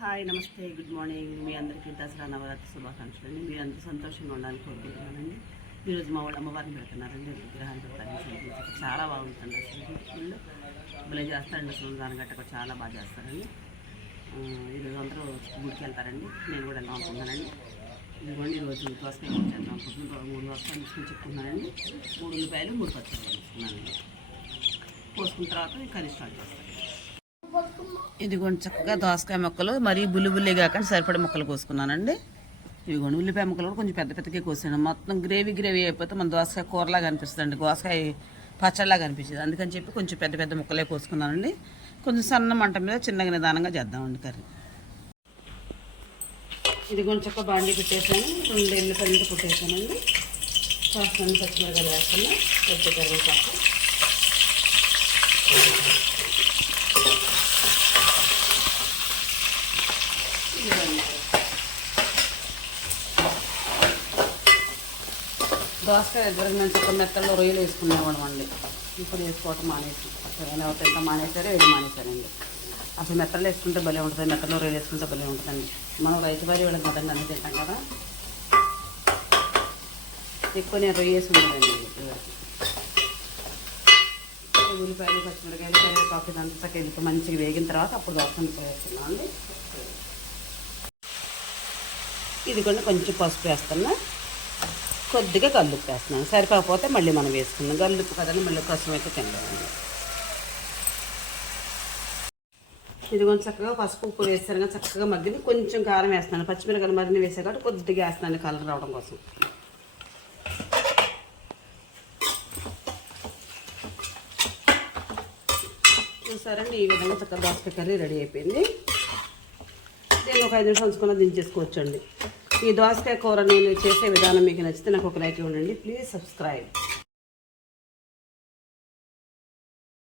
Hi నమస్తే good morning. మీ అందరికీ దసరా నవరాత్రి శుభాకాంక్షలు అండి. మీరు అందరూ సంతోషంగా ఉండాలని కోరుకుంటున్నానండి. ఈరోజు మా వాళ్ళు అమ్మవారిని పెడుతున్నారండి, విగ్రహాన్ని పెడతారు. చాలా బాగుంటుంది అసలు వీళ్ళు భలే చేస్తారండి. అసలు దానిగట్ట కూడా చాలా బాగా చేస్తారండి. ఈరోజు అందరూ గుడికి వెళ్తారండి, నేను కూడా వెళ్దాం అనుకుంటున్నానండి. ఇదిగోండి ఈరోజు దోసకాయ చేద్దాం అనుకుంటున్నాను. 3 దోసకాయలు తీసుకుని చెప్పుకున్నానండి. 3 ఉల్లిపాయలు 3 పచ్చిమిరపకాయలు తీసుకున్నానండి. పోసుకున్న తర్వాత కర్రీ స్టార్ట్ చేస్తాను. ఇదిగోండి చక్కగా దోసకాయ ముక్కలు మరీ బుల్లి కాకుండా సరిపడే ముక్కలు కోసుకున్నానండి. ఇదిగోండి ఉల్లిపాయ ముక్కలు కూడా కొంచెం పెద్ద పెద్దగా కోసాను. మొత్తం గ్రేవీ అయిపోతే మన దోసకాయ కూరలాగా అనిపిస్తుంది, దోసకాయ పచ్చడిలాగా అనిపించింది. అందుకని చెప్పి కొంచెం పెద్ద పెద్ద ముక్కలే కోసుకున్నానండి. కొంచెం సన్న మంట మీద చిన్నగా నిదానంగా చేద్దామండి కర్రీ. ఇదిగోండి చక్కగా బాండీ పెట్టేసాను, 2 ఎల్లిపాయలు పుట్టేసానండి. కాస్త పచ్చిమిరకాయలు వేస్తున్నా, కొద్ది కరివేపాకు. దోసకాయ ఎదురు మేము చక్క మెత్తల్లో రొయ్యలు వేసుకునేవాళ్ళం అండి. ఇప్పుడు వేసుకోవటం మానేసి అసలు ఎంత మానేసారో ఏది మానేశారండి. అసలు మెత్తలు వేసుకుంటే భలే ఉంటుంది, మెత్తల్లో రొయ్యలు వేసుకుంటే భలే ఉంటుందండి. మనం రైతు బారి వాళ్ళకి మటన్ అన్నీ తింటాం కదా, ఎక్కువ నేను రొయ్య వేసి ఉండదండి. ఉల్లిపాయలు పచ్చిమిరకాయలు కరివేపాకు ఇదంతా చక్కగా మంచిగా వేగిన తర్వాత అప్పుడు దోసకాయ వేస్తున్నాం అండి. ఇది కూడా కొంచెం పసుపు వేస్తున్నా, కొద్దిగా గల్లుప్పు వేస్తున్నాను. సరిపోకపోతే మళ్ళీ మనం వేసుకున్నాం. గల్లుప్పు కదండి, మళ్ళీ కష్టం అయితే తినలేదండి. ఇది కొంచెం చక్కగా పసుపు ఉప్పు వేస్తాను కానీ చక్కగా మగ్గింది. కొంచెం కారం వేస్తున్నాను, పచ్చిమిరకాయలు మరిన్ని వేసే కాబట్టి కొద్దిగా వేస్తున్నాను కలర్ రావడం కోసం. చూసారండి, ఈ విధంగా చక్కగా దోసకాయ కర్రీ రెడీ అయిపోయింది. నేను ఒక 5 నిమిషాలు ఉంచుకున్నా దించేసుకోవచ్చండి. ఈ దోసకాయ కూర నేను చేసే విధానం మీకు నచ్చితే నాకు ఒక లైక్ ఇవ్వండి. Please subscribe.